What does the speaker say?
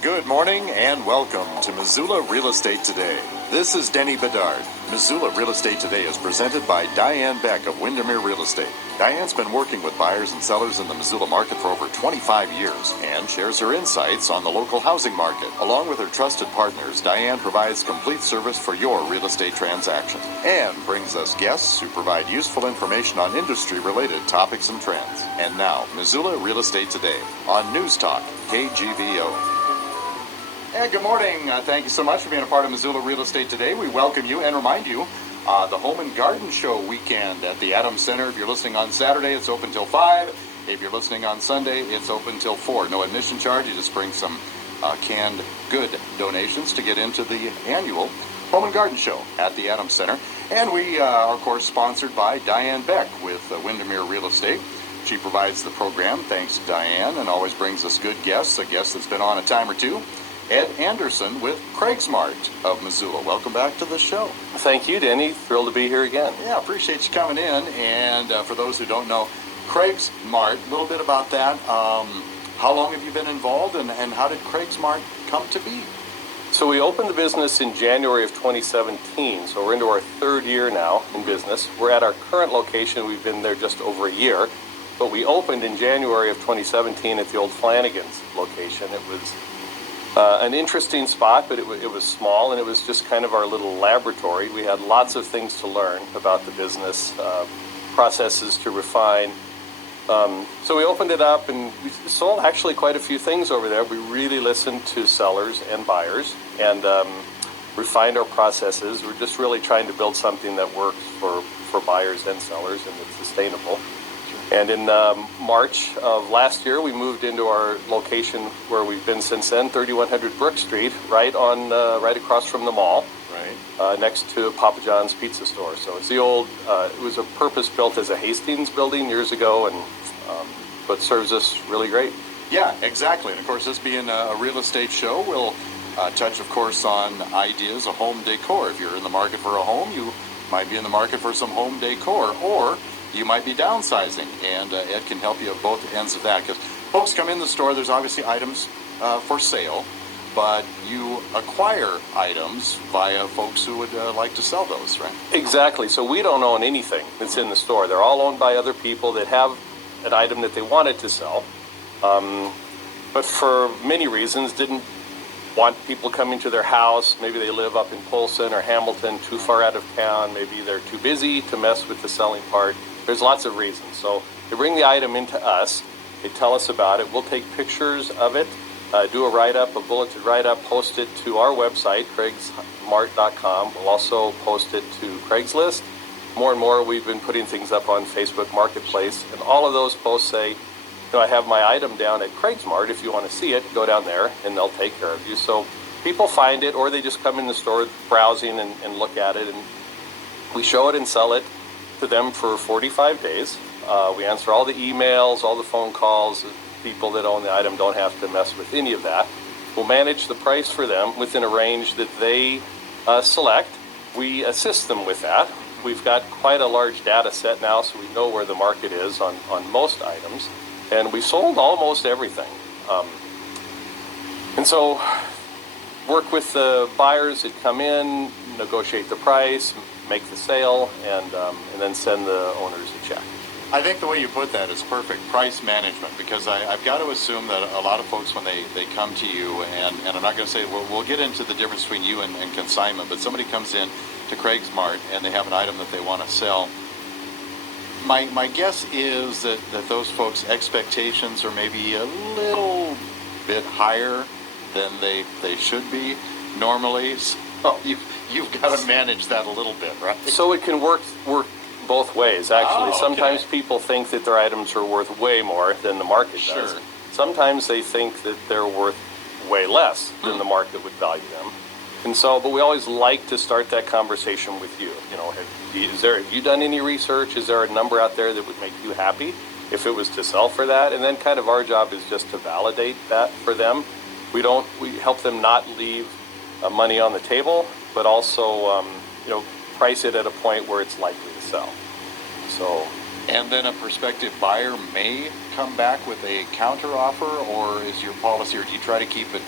Good morning and welcome to Missoula Real Estate Today. This is Denny Bedard. Missoula Real Estate Today is presented by Diane Beck of Windermere Real Estate. Diane's been working with buyers and sellers in the Missoula market for over 25 years and shares her insights on the local housing market. Along with her trusted partners, Diane provides complete service for your real estate transaction and brings us guests who provide useful information on industry-related topics and trends. And now, Missoula Real Estate Today on News Talk, KGVO. And good morning. Thank you so much for being a part of Missoula Real Estate Today. We welcome you and remind you the Home and Garden Show weekend at the Adams Center. If you're listening on Saturday, it's open till 5. If you're listening on Sunday, it's open till 4. No admission charge. You just bring some canned good donations to get into the annual Home and Garden Show at the Adams Center. And we are, of course, sponsored by Diane Beck with Windermere Real Estate. She provides the program, thanks to Diane, and always brings us good guests, a guest that's been on a time or two. Ed Anderson with Mart of Missoula. Welcome back to the show. Thank you, Denny. Thrilled to be here again. Yeah, appreciate you coming in. And for those who don't know, Mart, a little bit about that. How long have you been involved, and how did Mart come to be? So we opened the business in January of 2017, so we're into our third year now in business. We're at our current location. We've been there just over a year, but we opened in January of 2017 at the old Flanagan's location. It was an interesting spot, but it was small, and it was just kind of our little laboratory. We had lots of things to learn about the business, processes to refine. So we opened it up, and we sold actually quite a few things over there. We really listened to sellers and buyers and refined our processes. We're just really trying to build something that works for buyers and sellers and that's sustainable. And in March of last year, we moved into our location where we've been since then, 3100 Brook Street, right across from the mall, right next to Papa John's Pizza Store. So it's the old, it was a purpose-built as a Hastings building years ago, but serves us really great. Yeah, exactly. And of course, this being a real estate show, we'll touch, of course, on ideas of home decor. If you're in the market for a home, you might be in the market for some home decor, or you might be downsizing, and Ed can help you at both ends of that, because folks come in the store, there's obviously items for sale, but you acquire items via folks who would like to sell those, right? Exactly. So we don't own anything that's in the store. They're all owned by other people that have an item that they wanted to sell, but for many reasons didn't want people coming to their house. Maybe they live up in Polson or Hamilton, too far out of town. Maybe they're too busy to mess with the selling part. There's lots of reasons. So they bring the item into us, they tell us about it, we'll take pictures of it, do a write-up, a bulleted write-up, post it to our website, craigsmart.com. We'll also post it to Craigslist. More and more we've been putting things up on Facebook Marketplace, and all of those posts say, I have my item down at Mart. If you want to see it, go down there and they'll take care of you. So people find it, or they just come in the store browsing and look at it, and we show it and sell it to them for 45 days. We answer all the emails, all the phone calls. People that own the item don't have to mess with any of that. We'll manage the price for them within a range that they select. We assist them with that. We've got quite a large data set now, so we know where the market is on most items. And we sold almost everything. And so work with the buyers that come in, negotiate the price, make the sale, and then send the owners a check. I think the way you put that is perfect, price management, because I've got to assume that a lot of folks, when they come to you, and I'm not going to say, we'll get into the difference between you and consignment, but somebody comes in to Mart and they have an item that they want to sell. My guess is that those folks' expectations are maybe a little bit higher than they should be normally. So you've got to manage that a little bit, right? So it can work both ways, actually. Oh, okay. Sometimes people think that their items are worth way more than the market does. Sure. Sometimes they think that they're worth way less than the market would value them. And so, but we always like to start that conversation with you. Have you done any research? Is there a number out there that would make you happy if it was to sell for that? And then kind of our job is just to validate that for them. We help them not leave money on the table, but also, price it at a point where it's likely to sell. So, and then a prospective buyer may come back with a counter offer, or is your policy, or do you try to keep it